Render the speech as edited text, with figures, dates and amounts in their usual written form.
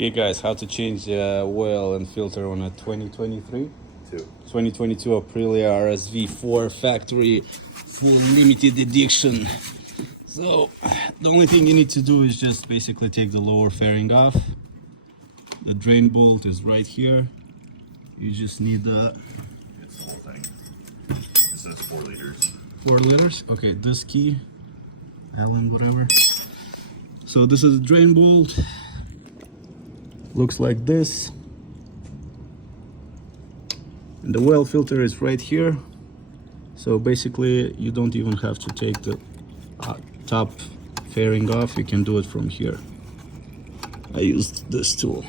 Okay guys, how to change the oil and filter on a 2022 Aprilia RSV4 factory full limited edition. So the only thing you need to do is just basically take the lower fairing off. The drain bolt is right here. You just need the... It's the whole thing. It says 4 liters. 4 liters? Okay, this key, Allen, whatever. So this is the drain bolt. Looks like this. And the oil filter is right here. So basically you don't even have to take the top fairing off. You can do it from here. I used this tool.